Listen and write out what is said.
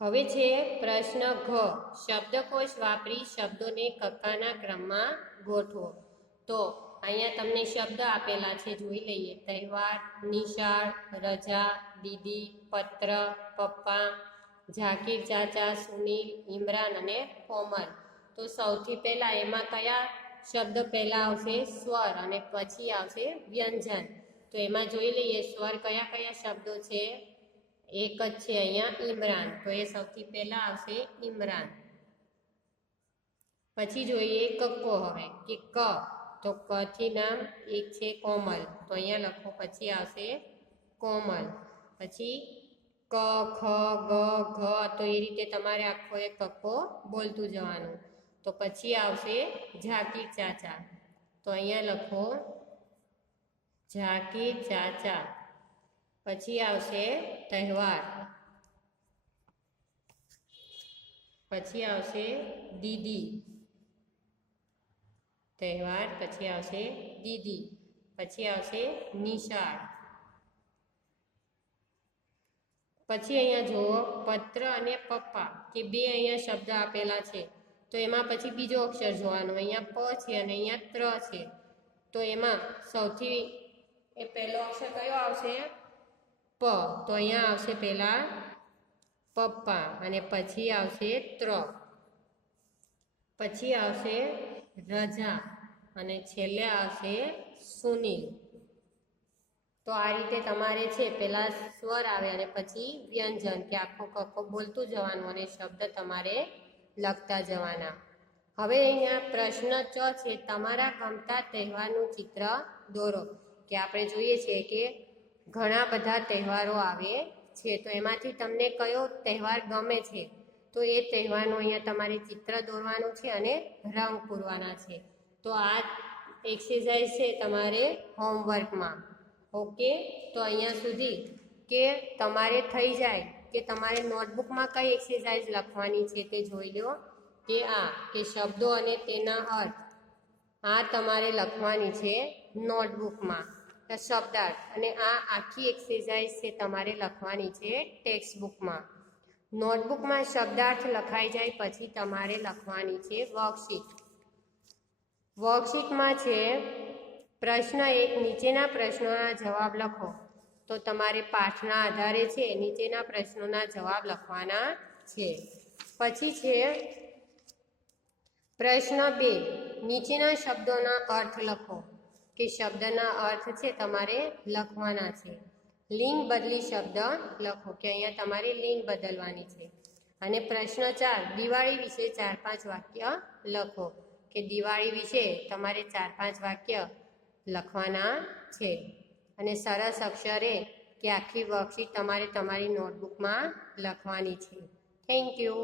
હવે છે પ્રશ્ન ઘ. શબ્દકોશ વાપરી શબ્દોને કક્કાના ક્રમમાં ગોઠવો. તો અહીંયા તમને શબ્દ આપેલા છે, જોઈ લઈએ. તહેવાર, નિશાળ, રજા, દીદી, પત્ર, પપ્પા, ઝાકીર ચાચા, સુનિલ, ઇમરાન અને કોમલ. તો સૌથી પહેલાં એમાં કયા શબ્દ પહેલાં આવશે? સ્વર, અને પછી આવશે વ્યંજન. તો એમાં જોઈ લઈએ સ્વર કયા કયા શબ્દો છે. એક જ છે અહીંયા ઇમરાન, તો એ સૌથી પહેલા આવશે ઇમરાન. પછી જોઈએ કક્કો. હવે કે ક, તો ક થી નામ એક છે કોમલ, તો અહીંયા લખો. પછી આવશે કોમલ. પછી ક, ખ, ગ, ઘ, તો એ રીતે તમારે આખો એક કક્કો બોલતું જવાનું. તો પછી આવશે ઝાકીર ચાચા, તો અહીંયા લખો ઝાકીર ચાચા. પછી આવશે તહેવાર. પછી આવશે દીદી, તહેવાર. પછી આવશે દીદી. પછી આવશે નિશાળ. પછી અહીંયા જુઓ પત્ર અને પપ્પા, કે બે અહીંયા શબ્દ આપેલા છે. તો એમાં પછી બીજો અક્ષર જોવાનો. અહીંયા પ છે અને અહીંયા ત્ર છે. તો એમાં સૌથી પહેલો અક્ષર કયો આવશે? પ. તો અહીંયા આવશે પહેલા પપ્પા, અને પછી આવશે ત્ર. પછી આવશે રજા, અને છેલ્લે આવશે સુનિલ. તો આ રીતે તમારે છે પહેલા સ્વર આવે અને પછી વ્યંજન, કે આખો કક્કો બોલતું જવાનું અને શબ્દ તમારે લખતા જવાના. હવે અહીંયા પ્રશ્ન ચ છે, તમારા ગમતા તહેવારનું ચિત્ર દોરો. કે આપણે જોઈએ છીએ કે ઘણા બધા તહેવારો આવે છે, તો એમાંથી તમને કયો તહેવાર ગમે છે? તો એ તહેવારનું અહીંયા તમારે ચિત્ર દોરવાનું છે અને રંગ પૂરવાના છે. તો આ એક્સરસાઇઝ છે તમારે હોમવર્કમાં. ઓકે, તો અહીંયા સુધી કે તમારે થઈ જાય કે તમારે નોટબુકમાં કઈ એક્સરસાઇઝ લખવાની છે તે જોઈ લો. કે આ કે શબ્દો અને તેના અર્થ, આ તમારે લખવાની છે નોટબુકમાં શબ્દાર્થ. અને આ આખી એક્સરસાઇઝ છે તમારે લખવાની છે ટેક્સ્ટ બુકમાં. નોટબુકમાં શબ્દાર્થ લખાઈ જાય પછી તમારે લખવાની છે વર્કશીટ. વર્કશીટમાં છે પ્રશ્ન 1, નીચેના પ્રશ્નોના જવાબ લખો. તો તમારે પાઠના આધારે છે નીચેના પ્રશ્નોના જવાબ લખવાના છે. પછી છે પ્રશ્ન 2, નીચેના શબ્દોના અર્થ લખો. કે શબ્દના અર્થ છે તમારે લખવાના છે. લિંગ બદલી શબ્દ લખો, કે અહીંયા તમારે લિંગ બદલવાની છે. અને પ્રશ્ન 4, દિવાળી વિશે 4-5 વાક્ય લખો. કે દિવાળી વિશે તમારે 4-5 વાક્ય લખવાના છે. અને સરસ અક્ષરે કે આખી વર્કશીટ તમારે તમારી નોટબુકમાં લખવાની છે. Thank you.